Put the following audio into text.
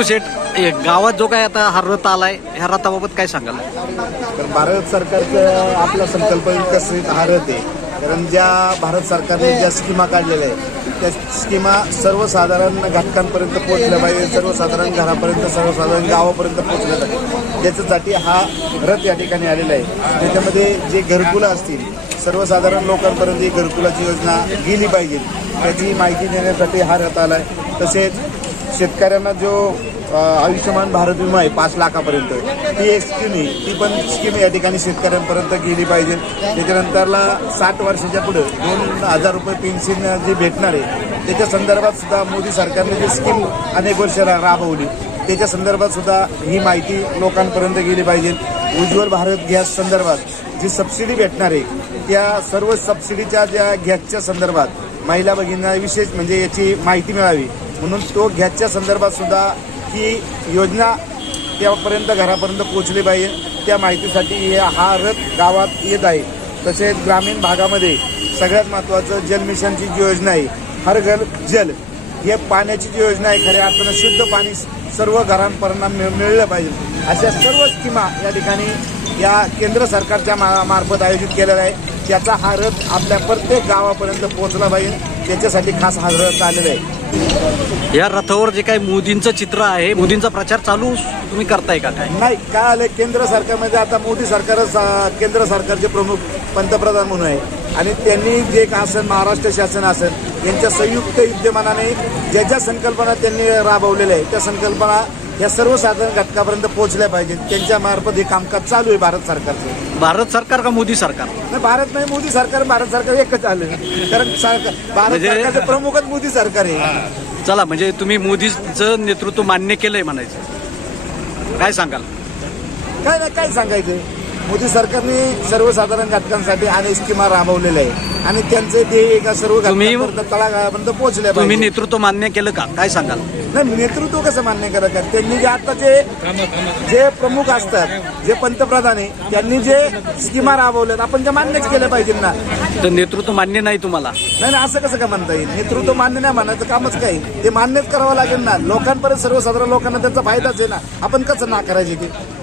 चिकू शेठ हे गावात जो काय आता हा रथ आलाय ह्या रथाबाबत काय सांगाल? तर भारत सरकारचं आपला संकल्प विकसित हा रथ आहे. कारण ज्या भारत सरकारने ज्या स्कीमा काढलेल्या आहेत त्या स्कीमा सर्वसाधारण घटकांपर्यंत पोहोचल्या पाहिजे सर्वसाधारण घरापर्यंत सर्वसाधारण गावापर्यंत पोहोचल्या पाहिजे. त्याच्यासाठी हा रथ या ठिकाणी आलेला आहे. त्याच्यामध्ये जे घरकुलं असतील सर्वसाधारण लोकांपर्यंत ही घरकुलाची योजना गेली पाहिजे. त्याची माहिती देण्यासाठी हा रथ आला आहे तसेच शेतकऱ्यांना जो आयुष्यमान भारत विमा आहे पाच लाखापर्यंत. ती एक स्कीम आहे. ती पण स्कीम या ठिकाणी शेतकऱ्यांपर्यंत गेली पाहिजे. त्याच्यानंतरला साठ वर्षाच्या पुढे दोन हजार रुपये पेन्शन जे भेटणार आहे त्याच्या संदर्भात सुद्धा मोदी सरकारने जी स्कीम अनेक वर्ष राबवली त्याच्या संदर्भात सुद्धा ही माहिती लोकांपर्यंत गेली पाहिजे. उज्ज्वल भारत गॅस संदर्भात जी सबसिडी भेटणार आहे त्या सर्व सबसिडीच्या ज्या गॅसच्या संदर्भात महिला भगिनींना विशेष म्हणजे याची माहिती मिळावी. म्हणून तो गॅसच्या संदर्भात सुद्धा ही योजना त्यापर्यंत घरापर्यंत पोहोचली पाहिजे. त्या माहितीसाठी हे हा रथ गावात येत आहे. तसेच ग्रामीण भागामध्ये सगळ्यात महत्त्वाचं जल मिशनची जी योजना आहे हर घर जल हे पाण्याची जी योजना आहे खऱ्या अर्थानं शुद्ध पाणी सर्व घरांपर्यंत मिळ- मिळलं पाहिजे. अशा सर्व स्कीमा या ठिकाणी या केंद्र सरकारच्या मा- मार्फत आयोजित केलेला आहे त्याचा हा रथ आपल्या प्रत्येक गावापर्यंत पोहोचला पाहिजे. त्याच्यासाठी खास हा रथ आलेला आहे. या रथावर जे काही मोदींचं चित्र आहे मोदींचा प्रचार चालू तुम्ही करताय का काय? नाही काय आलंय केंद्र सरकारमध्ये आता मोदी सरकार केंद्र सरकारचे प्रमुख पंतप्रधान म्हणून आहे. आणि त्यांनी जे काय असेल महाराष्ट्र शासन असेल यांच्या संयुक्त विद्यमानाने ज्या ज्या संकल्पना त्यांनी राबवलेल्या आहे त्या संकल्पना या सर्वसाधारण घटकापर्यंत पोहोचल्या पाहिजेत. त्यांच्या मार्फत हे कामकाज चालू आहे भारत सरकारचं. भारत सरकार का मोदी सरकार? नाही भारत नाही मोदी सरकार भारत सरकार एकच आलं कारण सरकार भारत म्हणजे- सरकारचं प्रमुखच मोदी सरकार आहे. चला म्हणजे तुम्ही मोदीचं नेतृत्व मान्य केलंय म्हणायचं. काय सांगाल? काय नाही काय सांगायचं? मोदी सरकारने सर्वसाधारण घटकांसाठी अनेक स्कीमा राबवलेल्या आहे. आणि त्यांचे ध्येय एका सर्व तुम्ही- घटकांपर्यंत तळागाळापर्यंत पोहोचले तुम्ही पाहिजे. नेतृत्व मान्य केलं का? काय सांगाल? नाही नेतृत्व कसं मान्य करत आहेत? त्यांनी जे आता जे जे प्रमुख असतात जे पंतप्रधान आहे त्यांनी जे स्कीमा राबवल्यात आपण त्या मान्यच केल्या पाहिजे ना. तर नेतृत्व मान्य नाही तुम्हाला? नाही नाही, असं कसं काय म्हणता येईल? नेतृत्व मान्य नाही म्हणायचं कामच काय? ते मान्यच करावं लागेल ना. लोकांपर्यंत सर्वसाधारण लोकांना त्याचा फायदाच आहे ना. आपण कसं नाकारायचे ते?